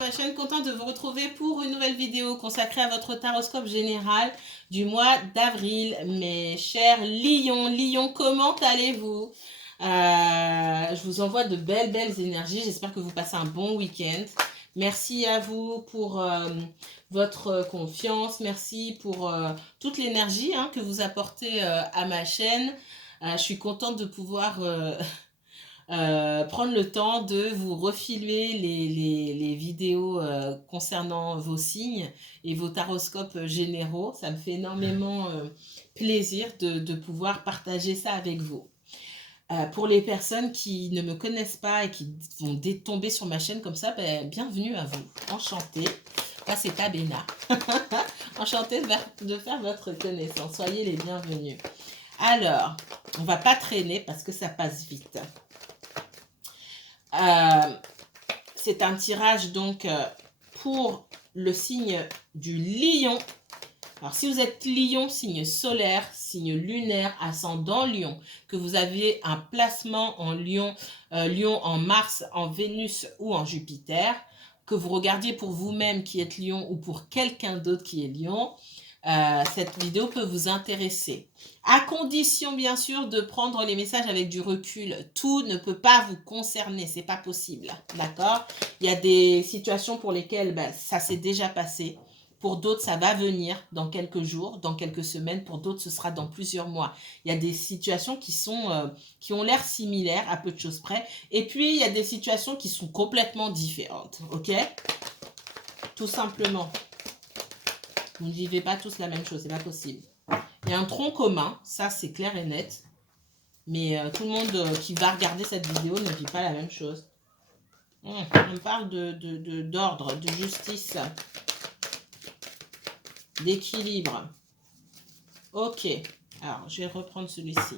Ma chaîne, contente de vous retrouver pour une nouvelle vidéo consacrée à votre taroscope général du mois d'avril. Mes chers lions, comment allez-vous? Je vous envoie de belles énergies. J'espère que vous passez un bon week-end. Merci à vous pour votre confiance. Merci pour toute l'énergie que vous apportez à ma chaîne. Je suis contente de pouvoir prendre le temps de vous refiler les vidéos concernant vos signes et vos taroscopes généraux. Ça me fait énormément plaisir de pouvoir partager ça avec vous. Pour les personnes qui ne me connaissent pas et qui vont tomber sur ma chaîne comme ça, bienvenue à vous. Enchantée. Là, c'est Tabena. Enchantée de faire votre connaissance. Soyez les bienvenus. Alors, on va pas traîner parce que ça passe vite. C'est un tirage donc pour le signe du lion. Alors si vous êtes lion, signe solaire, signe lunaire, ascendant lion, que vous avez un placement en lion, lion en Mars, en Vénus ou en Jupiter, que vous regardiez pour vous-même qui êtes lion ou pour quelqu'un d'autre qui est lion, cette vidéo peut vous intéresser. À condition, bien sûr, de prendre les messages avec du recul. Tout ne peut pas vous concerner, c'est pas possible, d'accord? Il y a des situations pour lesquelles ça s'est déjà passé. Pour d'autres, ça va venir dans quelques jours, dans quelques semaines. Pour d'autres, ce sera dans plusieurs mois. Il y a des situations qui ont l'air similaires à peu de choses près. Et puis, il y a des situations qui sont complètement différentes, ok? Tout simplement. Vous ne vivez pas tous la même chose, c'est pas possible. Il y a un tronc commun, ça c'est clair et net. Mais tout le monde qui va regarder cette vidéo ne vit pas la même chose. On parle d'ordre, de justice, d'équilibre. Ok, alors je vais reprendre celui-ci.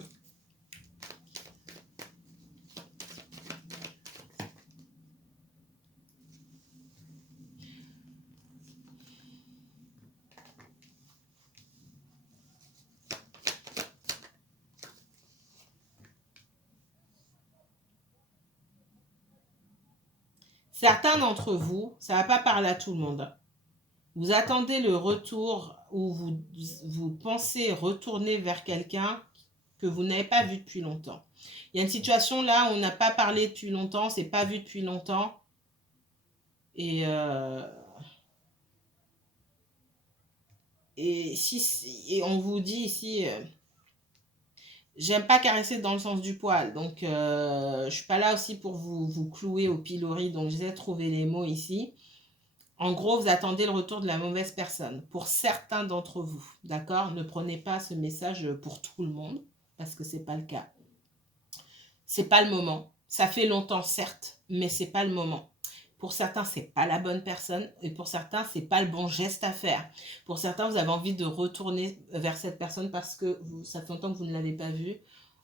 Certains d'entre vous, ça ne va pas parler à tout le monde. Vous attendez le retour ou vous pensez retourner vers quelqu'un que vous n'avez pas vu depuis longtemps. Il y a une situation là où on n'a pas parlé depuis longtemps, c'est pas vu depuis longtemps. Et on vous dit ici, j'aime pas caresser dans le sens du poil, donc je suis pas là aussi pour vous clouer au pilori, donc j'essaie de trouver les mots ici. En gros, vous attendez le retour de la mauvaise personne. Pour certains d'entre vous, d'accord? Ne prenez pas ce message pour tout le monde, parce que c'est pas le cas. C'est pas le moment. Ça fait longtemps, certes, mais c'est pas le moment. Pour certains, c'est pas la bonne personne, et pour certains, c'est pas le bon geste à faire. Pour certains, vous avez envie de retourner vers cette personne parce que ça fait longtemps que vous ne l'avez pas vue.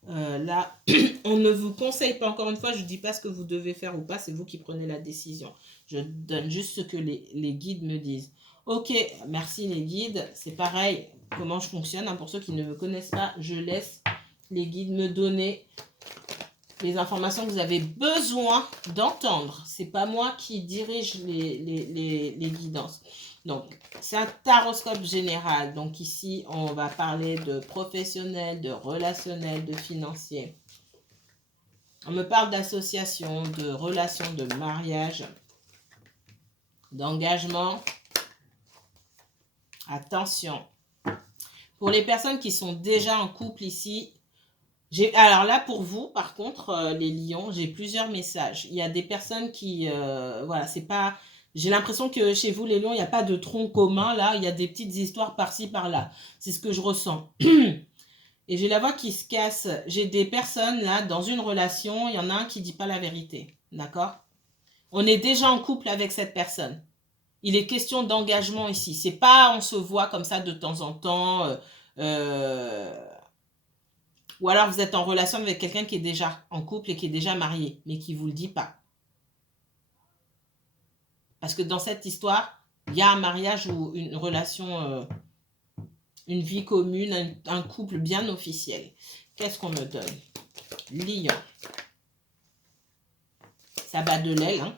Là, on ne vous conseille pas, encore une fois, je ne dis pas ce que vous devez faire ou pas, c'est vous qui prenez la décision. Je donne juste ce que les guides me disent. Ok, merci les guides, c'est pareil, comment je fonctionne. Pour ceux qui ne me connaissent pas, je laisse les guides me donner les informations que vous avez besoin d'entendre. C'est pas moi qui dirige les guidances. Donc, c'est un taroscope général. Donc ici, on va parler de professionnel, de relationnel, de financier. On me parle d'association, de relations, de mariage, d'engagement. Attention. Pour les personnes qui sont déjà en couple ici, alors là, pour vous, par contre, les lions, j'ai plusieurs messages. Il y a des personnes qui, voilà, c'est pas... J'ai l'impression que chez vous, les lions, il n'y a pas de tronc commun, là. Il y a des petites histoires par-ci, par-là. C'est ce que je ressens. Et j'ai la voix qui se casse. J'ai des personnes, là, dans une relation, il y en a un qui ne dit pas la vérité. D'accord? On est déjà en couple avec cette personne. Il est question d'engagement ici. C'est pas on se voit comme ça de temps en temps... ou alors vous êtes en relation avec quelqu'un qui est déjà en couple et qui est déjà marié, mais qui ne vous le dit pas. Parce que dans cette histoire, il y a un mariage ou une relation, une vie commune, un couple bien officiel. Qu'est-ce qu'on me donne? Lion. Ça bat de l'aile, hein?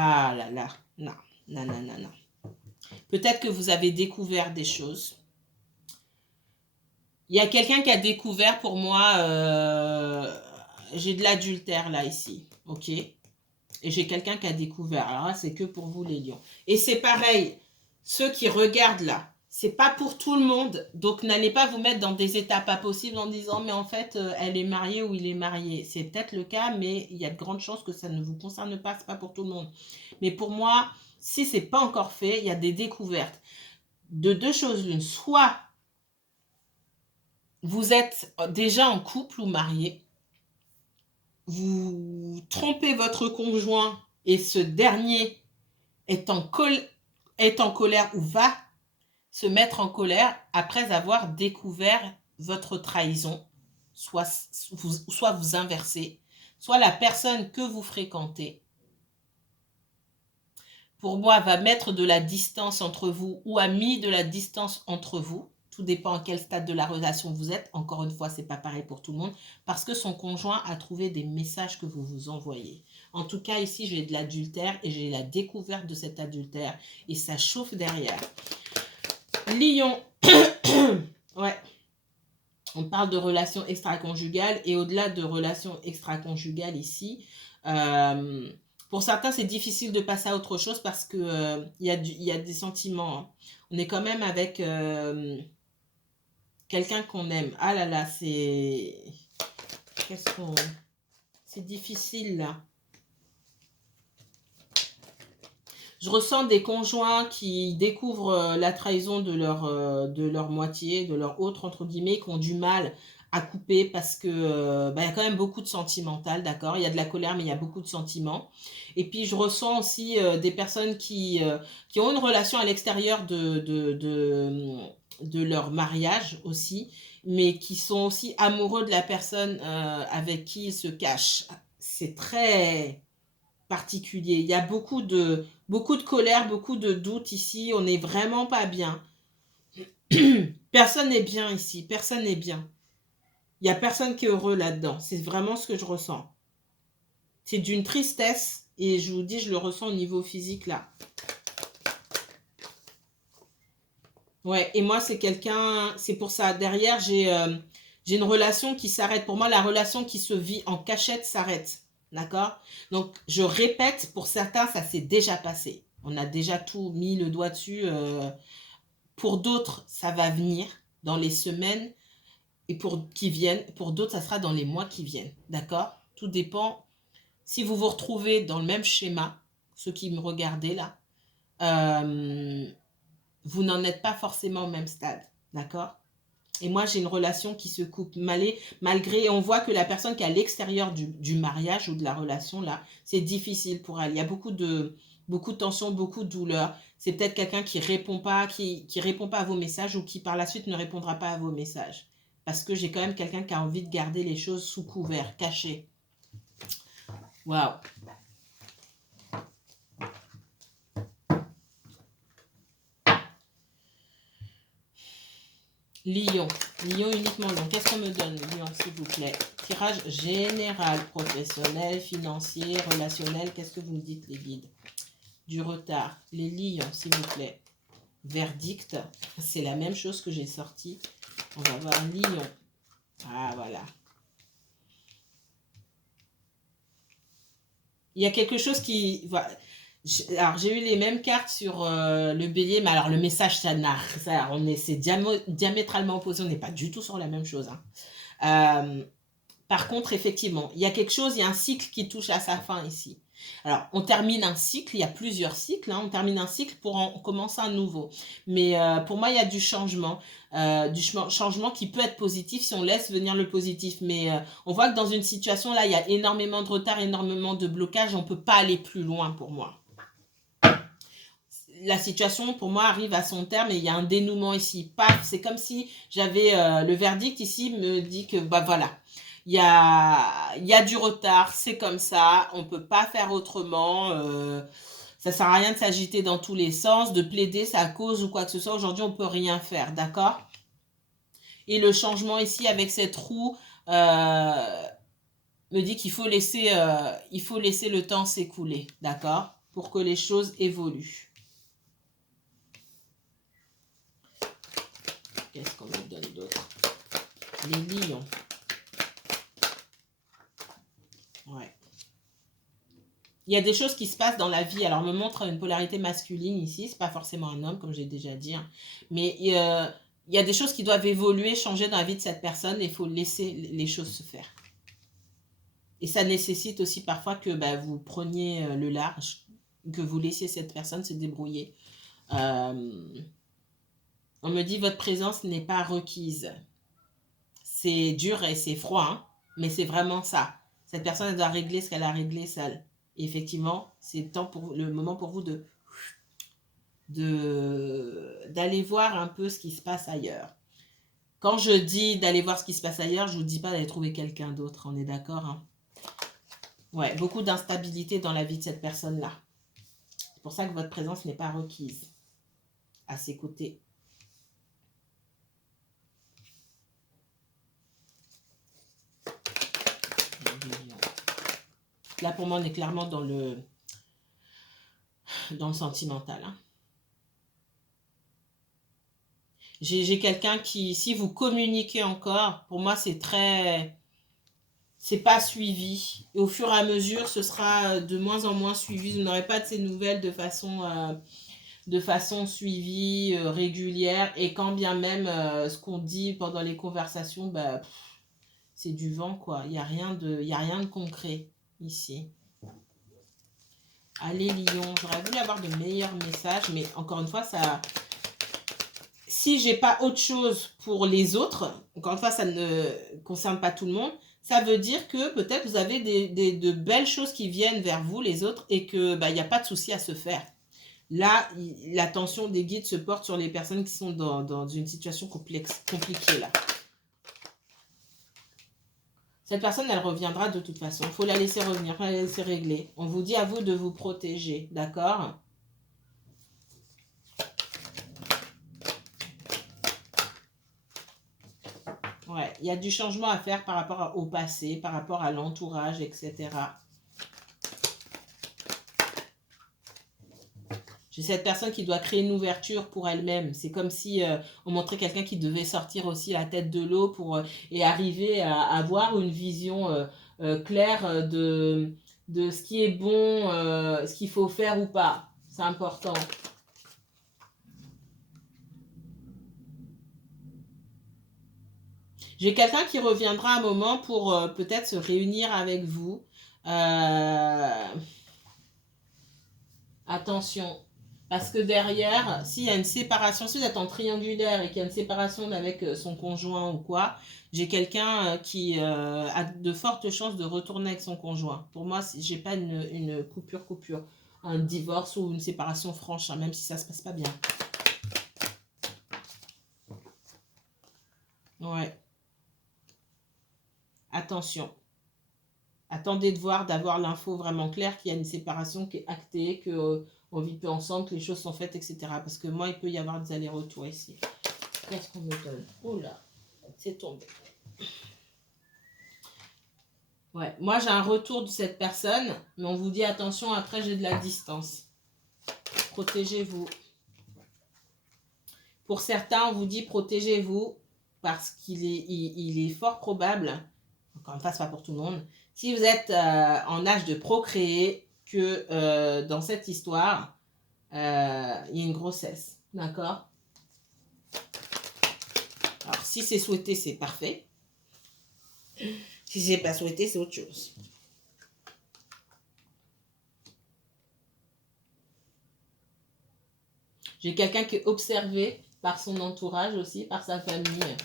Ah là là, non, non, non, non, non. Peut-être que vous avez découvert des choses. Il y a quelqu'un qui a découvert pour moi, j'ai de l'adultère là, ici, ok? Et j'ai quelqu'un qui a découvert. Alors là, c'est que pour vous les lions. Et c'est pareil, ceux qui regardent là, c'est pas pour tout le monde. Donc n'allez pas vous mettre dans des états pas possibles en disant mais en fait elle est mariée ou il est marié. C'est peut-être le cas, mais il y a de grandes chances que ça ne vous concerne pas. C'est pas pour tout le monde. Mais pour moi, si c'est pas encore fait, il y a des découvertes de deux choses l'une. Soit vous êtes déjà en couple ou marié, vous trompez votre conjoint et ce dernier est en colère ou va se mettre en colère après avoir découvert votre trahison, soit vous inversez, soit la personne que vous fréquentez, pour moi, va mettre de la distance entre vous ou a mis de la distance entre vous. Tout dépend à quel stade de la relation vous êtes. Encore une fois, c'est pas pareil pour tout le monde. Parce que son conjoint a trouvé des messages que vous vous envoyez. En tout cas, ici, j'ai de l'adultère et j'ai la découverte de cet adultère. Et ça chauffe derrière. Lion. Ouais. On parle de relations extra-conjugales. Et au-delà de relations extra-conjugales ici, pour certains, c'est difficile de passer à autre chose parce que y a des sentiments. On est quand même avec quelqu'un qu'on aime. Ah là là, c'est... Qu'est-ce qu'on... C'est difficile là. Je ressens des conjoints qui découvrent la trahison de leur moitié, de leur autre, entre guillemets, qui ont du mal à couper parce que y a quand même beaucoup de sentimental, d'accord? Il y a de la colère, mais il y a beaucoup de sentiments. Et puis, je ressens aussi des personnes qui ont une relation à l'extérieur de leur mariage aussi, mais qui sont aussi amoureux de la personne avec qui ils se cachent. C'est très particulier. Il y a beaucoup de colère, beaucoup de doutes ici. On n'est vraiment pas bien. Personne n'est bien ici. Personne n'est bien. Il n'y a personne qui est heureux là-dedans. C'est vraiment ce que je ressens. C'est d'une tristesse. Et je vous dis, je le ressens au niveau physique là. Ouais, et moi, c'est quelqu'un... C'est pour ça. Derrière, j'ai une relation qui s'arrête. Pour moi, la relation qui se vit en cachette s'arrête. D'accord? Donc, je répète, pour certains, ça s'est déjà passé. On a déjà tout mis le doigt dessus. Pour d'autres, ça va venir dans les semaines et qui viennent. Pour d'autres, ça sera dans les mois qui viennent. D'accord? Tout dépend. Si vous vous retrouvez dans le même schéma, ceux qui me regardaient là, vous n'en êtes pas forcément au même stade. D'accord? Et moi, j'ai une relation qui se coupe malgré, on voit que la personne qui est à l'extérieur du mariage ou de la relation, là, c'est difficile pour elle. Il y a beaucoup de tensions, beaucoup de douleurs. C'est peut-être quelqu'un qui répond pas, qui répond pas à vos messages ou qui par la suite ne répondra pas à vos messages. Parce que j'ai quand même quelqu'un qui a envie de garder les choses sous couvert, cachées. Waouh! Lion. Lion uniquement Lion. Qu'est-ce qu'on me donne, Lion, s'il vous plaît? Tirage général, professionnel, financier, relationnel. Qu'est-ce que vous me dites, les guides? Du retard. Les lions, s'il vous plaît. Verdict. C'est la même chose que j'ai sorti. On va voir lion. Ah, voilà. Il y a quelque chose qui... Voilà. Alors, j'ai eu les mêmes cartes sur le bélier, mais alors le message, c'est diamétralement opposé, on n'est pas du tout sur la même chose. Hein. Par contre, effectivement, il y a quelque chose, il y a un cycle qui touche à sa fin ici. Alors, on termine un cycle, il y a plusieurs cycles, hein, on termine un cycle pour en commencer un nouveau. Mais pour moi, il y a du changement qui peut être positif si on laisse venir le positif. Mais on voit que dans une situation, là, il y a énormément de retard, énormément de blocage, on ne peut pas aller plus loin pour moi. La situation, pour moi, arrive à son terme et il y a un dénouement ici. Paf, c'est comme si j'avais le verdict ici me dit que, bah voilà, il y a du retard, c'est comme ça, on ne peut pas faire autrement. Ça ne sert à rien de s'agiter dans tous les sens, de plaider sa cause ou quoi que ce soit. Aujourd'hui, on ne peut rien faire, d'accord? Et le changement ici avec cette roue me dit qu'il faut laisser le temps s'écouler, d'accord? pour que les choses évoluent. Qu'est-ce qu'on me donne d'autre? Les lions. Ouais. Il y a des choses qui se passent dans la vie. Alors, on me montre une polarité masculine ici. C'est pas forcément un homme, comme j'ai déjà dit. Hein. Mais il y a des choses qui doivent évoluer, changer dans la vie de cette personne. Et il faut laisser les choses se faire. Et ça nécessite aussi parfois que vous preniez le large, que vous laissiez cette personne se débrouiller. On me dit, votre présence n'est pas requise. C'est dur et c'est froid, hein, mais c'est vraiment ça. Cette personne, elle doit régler ce qu'elle a réglé seule. Et effectivement, c'est le moment pour vous d'aller voir un peu ce qui se passe ailleurs. Quand je dis d'aller voir ce qui se passe ailleurs, je ne vous dis pas d'aller trouver quelqu'un d'autre, on est d'accord, hein? Ouais, beaucoup d'instabilité dans la vie de cette personne-là. C'est pour ça que votre présence n'est pas requise à ses côtés. Là, pour moi, on est clairement dans le sentimental. Hein. J'ai quelqu'un qui, si vous communiquez encore, pour moi, c'est pas suivi. Et au fur et à mesure, ce sera de moins en moins suivi. Vous n'aurez pas de ces nouvelles de façon suivie, régulière. Et quand bien même ce qu'on dit pendant les conversations, c'est du vent, quoi. Il n'y a rien de concret ici. Allez, Lion, j'aurais voulu avoir de meilleurs messages, mais encore une fois, si j'ai pas autre chose pour les autres, encore une fois, ça ne concerne pas tout le monde, ça veut dire que peut-être vous avez de belles choses qui viennent vers vous, les autres, et que il n'y a pas de souci à se faire. Là, l'attention des guides se porte sur les personnes qui sont dans une situation compliquée, là. Cette personne, elle reviendra de toute façon. Il faut la laisser revenir, il faut la laisser régler. On vous dit à vous de vous protéger, d'accord ? Ouais, il y a du changement à faire par rapport au passé, par rapport à l'entourage, etc. J'ai cette personne qui doit créer une ouverture pour elle-même. C'est comme si on montrait quelqu'un qui devait sortir aussi la tête de l'eau et arriver à avoir une vision claire de ce qui est bon, ce qu'il faut faire ou pas. C'est important. J'ai quelqu'un qui reviendra un moment pour peut-être se réunir avec vous. Attention. Parce que derrière, s'il y a une séparation, si vous êtes en triangulaire et qu'il y a une séparation avec son conjoint ou quoi, j'ai quelqu'un qui a de fortes chances de retourner avec son conjoint. Pour moi, j'ai pas une coupure, un divorce ou une séparation franche, hein, même si ça se passe pas bien. Ouais. Attention. Attendez d'avoir l'info vraiment claire, qu'il y a une séparation qui est actée, qu'on vit plus ensemble, que les choses sont faites, etc. Parce que moi, il peut y avoir des allers-retours ici. Qu'est-ce qu'on me donne? Oh là, c'est tombé. Ouais, moi j'ai un retour de cette personne, mais on vous dit attention, après j'ai de la distance. Protégez-vous. Pour certains, on vous dit protégez-vous parce il est fort probable, encore une fois, c'est pas pour tout le monde, si vous êtes en âge de procréer, que dans cette histoire, il y a une grossesse. D'accord? Alors, si c'est souhaité, c'est parfait. Si c'est pas souhaité, c'est autre chose. J'ai quelqu'un qui est observé par son entourage aussi, par sa famille.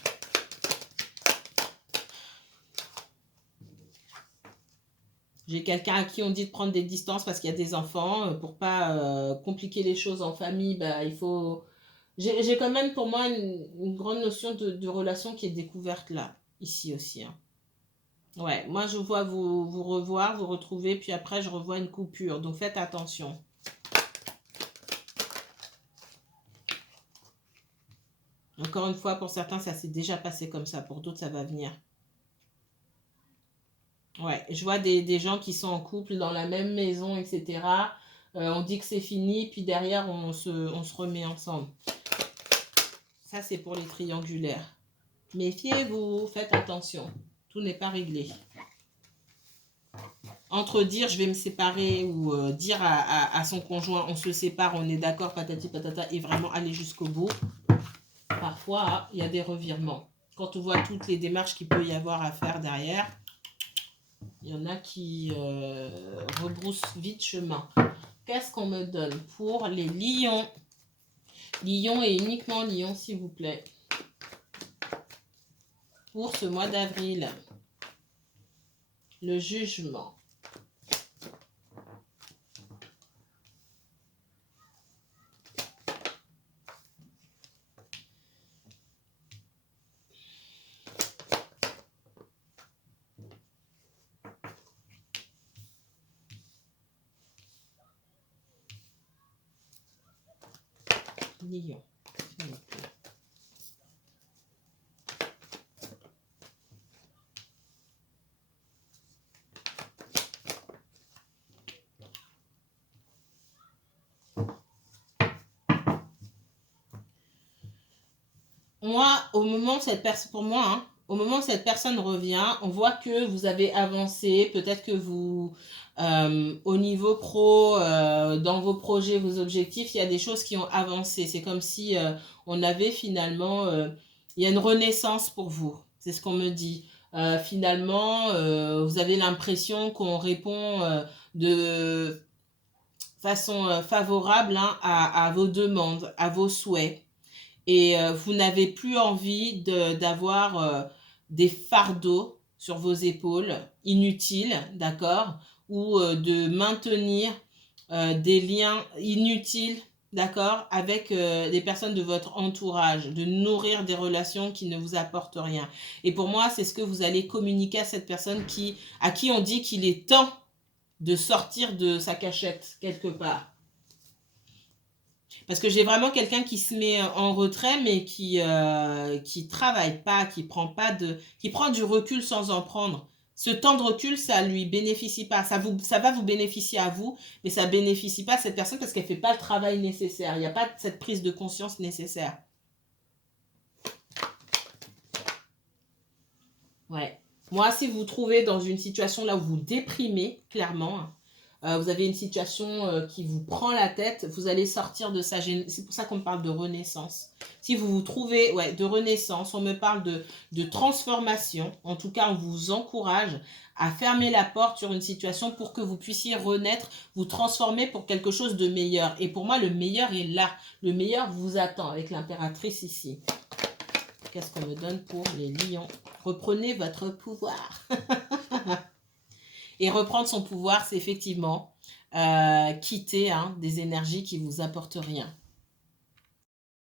J'ai quelqu'un à qui on dit de prendre des distances parce qu'il y a des enfants. Pour pas compliquer les choses en famille, il faut... J'ai quand même pour moi une grande notion de relation qui est découverte là, ici aussi. Hein. Ouais, moi je vois vous revoir, vous retrouver, puis après je revois une coupure. Donc faites attention. Encore une fois, pour certains, ça s'est déjà passé comme ça. Pour d'autres, ça va venir. Ouais, je vois des gens qui sont en couple dans la même maison, etc. on dit que c'est fini, puis derrière, on se remet ensemble. Ça, c'est pour les triangulaires. Méfiez-vous, faites attention. Tout n'est pas réglé. Entre dire je vais me séparer ou dire à son conjoint on se sépare, on est d'accord, patati patata, et vraiment aller jusqu'au bout, parfois il y a des revirements. Quand on voit toutes les démarches qu'il peut y avoir à faire derrière, il y en a qui rebroussent vite chemin. Qu'est-ce qu'on me donne pour les lions? Lions et uniquement lions, s'il vous plaît. Pour ce mois d'avril. Le jugement. Lion. Moi, au moment où cette personne, pour moi, hein, au moment où cette personne revient, on voit que vous avez avancé, peut-être que vous, au niveau pro, dans vos projets, vos objectifs, il y a des choses qui ont avancé. C'est comme si on avait finalement, il y a une renaissance pour vous. C'est ce qu'on me dit. Finalement, vous avez l'impression qu'on répond de façon favorable, hein, à vos demandes, à vos souhaits. Et vous n'avez plus envie d'avoir des fardeaux sur vos épaules inutiles, d'accord, ou de maintenir des liens inutiles, d'accord, avec les personnes de votre entourage, de nourrir des relations qui ne vous apportent rien. Et pour moi, c'est ce que vous allez communiquer à cette personne à qui on dit qu'il est temps de sortir de sa cachette quelque part. Parce que j'ai vraiment quelqu'un qui se met en retrait, mais qui travaille pas, qui prend du recul sans en prendre. Ce temps de recul, ça lui bénéficie pas. Ça va vous bénéficier à vous, mais ça bénéficie pas à cette personne parce qu'elle fait pas le travail nécessaire. Il n'y a pas cette prise de conscience nécessaire. Ouais. Moi, si vous vous trouvez dans une situation là où vous déprimez, clairement, vous avez une situation qui vous prend la tête, vous allez sortir de ça. C'est pour ça qu'on me parle de renaissance. Si vous vous trouvez de renaissance, on me parle de transformation. En tout cas, on vous encourage à fermer la porte sur une situation pour que vous puissiez renaître, vous transformer pour quelque chose de meilleur. Et pour moi, le meilleur est là. Le meilleur vous attend avec l'impératrice ici. Qu'est-ce qu'on me donne pour les lions? Reprenez votre pouvoir. Et reprendre son pouvoir, c'est effectivement quitter des énergies qui ne vous apportent rien.